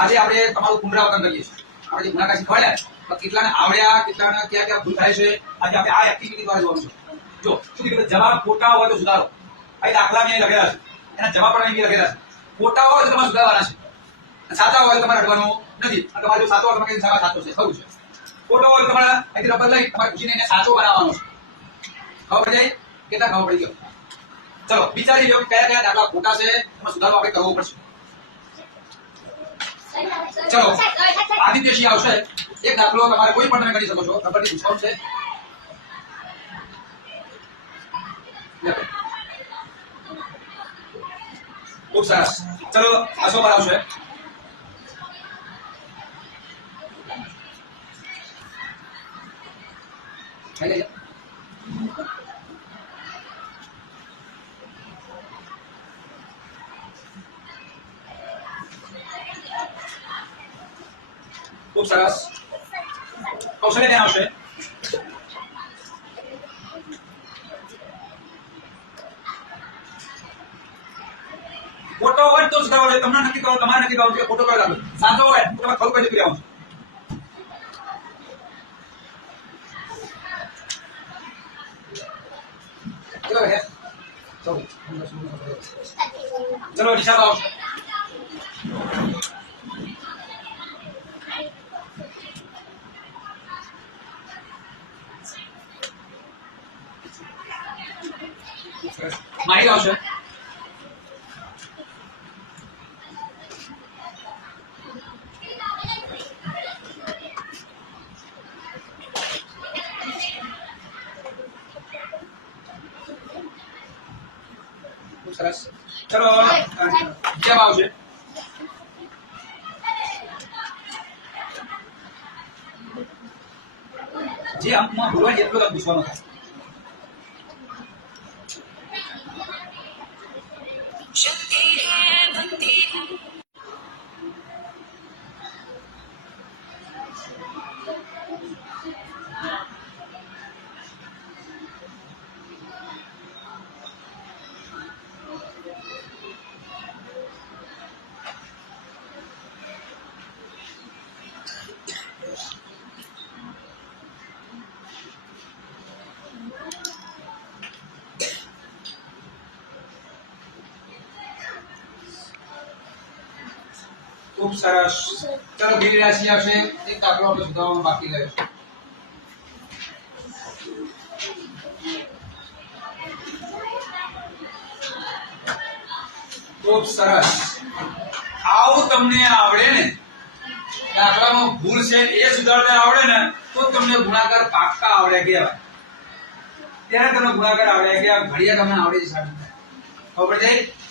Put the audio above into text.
આજે આપણે તમારું પુનરાવર્તન કરીએ છીએ. આપણે જે ગુણાકાર શીખવાડ્યા તો કેટલાને આવડ્યા, કેટલાને ક્યાં ક્યાં ભૂલ થાય છે, આજે આપણે આ એક્ટિવિટી દ્વારા જોવાનું છે. જો શું કીધું, જવાબ ખોટા હોય તો સુધારો. અહીં દાખલા મેં લખેલા છે, એના જવાબ પણ અહીં લખેલા છે. ખોટા હોય તો તમારે સુધારવાના છે, સાચા હોય તો તમારે હટવાનું નથી. અને તમારે જો સાચો હોય તો તમારે સાચો છે, ખરું છે. ખોટો હોય તો તમારે અહીંથી રબર લઈ તમારે પૂછીને એને સાચો બનાવવાનો છે. ખબર પડી જાય? કેટલા ખબર પડી ગયો? ચલો વિચારી લો કયા કયા દાખલા ખોટા છે, એમાં સુધારો આપણે કરવો પડશે. ચલો આદિત્યશી આવશે. એક દાખલો તમારે કોઈ પણ તમે કરી શકો છો. રબરથી પૂછવાનું છે. ખૂબ સરસ. ચલો આસો પર આવશે. ખૂબ સરસ. કૌશલ્ય ત્યાં આવશે. ખોટો હોય તો સુધારો હોય. તમને નક્કી કરો, તમારે નક્કી કરવું છે ખોટો કયો લાગે. સાચો હોય તો તમે ખરું કરી આવો. ચલો નિશાબ આવશે. માહિતી આવશે. સરસ. ચલો કેમ આવશે? જે અંકમાં ભૂલવા એટલો જ પૂછવાનો થાય. ખૂબ સરસ. ચલો બીજી રાશિ આવશે. એક દાખલો આપણે સુધારવાનું બાકી રહે છે. ખૂબ સરસ. આવું તમને આવડે ને, દાખલામાં ભૂલ છે એ સુધારતા આવડે ને તો તમને ગુણાકાર પાક્કા આવડે કહેવાય. ત્યારે તમને ગુણાકાર આવડે કે ઘડિયા તમને આવડે છે. ખબર પડી જાય?